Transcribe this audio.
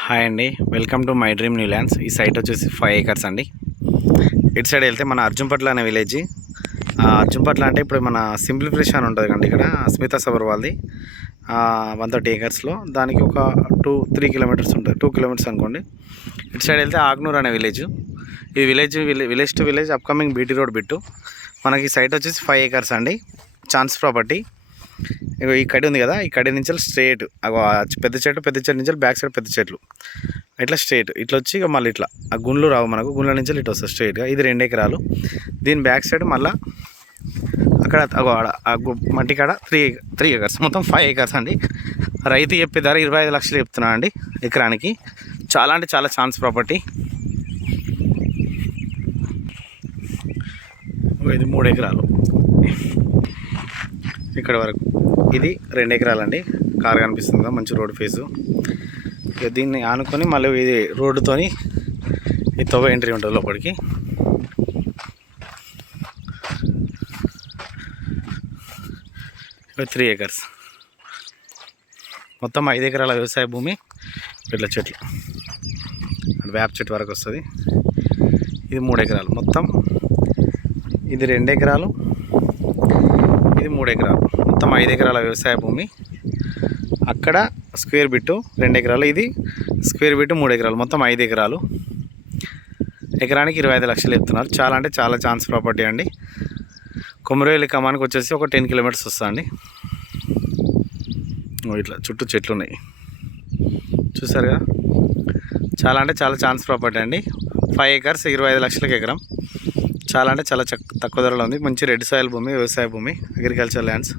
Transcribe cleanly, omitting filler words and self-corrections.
Hi అండి, welcome to my dream new lands. ఈ site వచ్చేసి 5 acres అండి. ఇటు సైడ్ వెళ్తే మన అర్జున్పట్ల అనే విలేజ్. అర్జున్పట్ల అంటే ఇప్పుడు మన సింప్లిఫికేషన్ ఉంటుంది కండి. ఇక్కడ స్మితా సబర్వాల్ది 130 acresలో. దానికి ఒక 2-3 kilometers ఉంటుంది, 2 kilometers అనుకోండి. ఇటు సైడ్ వెళ్తే ఆగ్నూర్ అనే విలేజ్. ఈ village to village upcoming BT road bit. మనకి సైట్ వచ్చేసి 5 acres అండి, ఛాన్స్ ప్రాపర్టీ. ఈ కడి ఉంది కదా, ఈ కడి నుంచి స్ట్రేట్ పెద్ద చెట్టు నుంచి బ్యాక్ సైడ్ పెద్ద చెట్లు ఇట్లా స్ట్రేట్ ఇట్లా వచ్చి ఇక మళ్ళీ ఇట్లా ఆ గుండ్లు రావు మనకు, గుండ్ల నుంచి ఇట్లా వస్తుంది స్ట్రేట్గా. ఇది 2 acres. దీని బ్యాక్ సైడ్ మళ్ళీ అక్కడ మట్టి కాడ 3 acres, మొత్తం 5 acres అండి. రైతు చెప్పే ధర 25 లక్షలు చెప్తున్నా అండి ఎకరానికి. చాలా అంటే చాలా ఛాన్స్ ప్రాపర్టీ. ఇది 3 acres ఇక్కడ వరకు. ఇది 2 acres అండి. కార్ కనిపిస్తుందా, మంచి రోడ్ ఫేసు. ఇక దీన్ని ఆనుకొని మళ్ళీ ఇది రోడ్డుతోని ఈ తవ్వ ఎంట్రీ ఉంటుంది లోపలికి. ఇక 3 acres, మొత్తం 5 acres వ్యవసాయ భూమి. ఇట్లా చెట్లు వేప చెట్టు వరకు వస్తుంది. ఇది 3 acres మొత్తం. ఇది 2 acres, ఇది 3 acres, మొత్తం 5 acres వ్యవసాయ భూమి. అక్కడ స్క్వేర్ బిట్టు 2 acres, ఇది స్క్వేర్ బిట్టు 3 acres, మొత్తం 5 acres. ఎకరానికి 25 లక్షలు చెప్తున్నారు. చాలా అంటే చాలా ఛాన్స్ ప్రాపర్టీ అండి. కొమరవెల్లి కమానికి వచ్చేసి ఒక 10 kilometers వస్తుందండి. ఇట్లా చుట్టూ చెట్లు ఉన్నాయి చూసారుగా. చాలా అంటే చాలా ఛాన్స్ ప్రాపర్టీ అండి. 5 acres 25 లక్షలకు ఎకరం. చాలా అంటే చాలా తక్కువ ధరలో ఉంది. మంచి రెడ్ సాయిల్ భూమి, వ్యవసాయ భూమి, అగ్రికల్చర్ ల్యాండ్స్.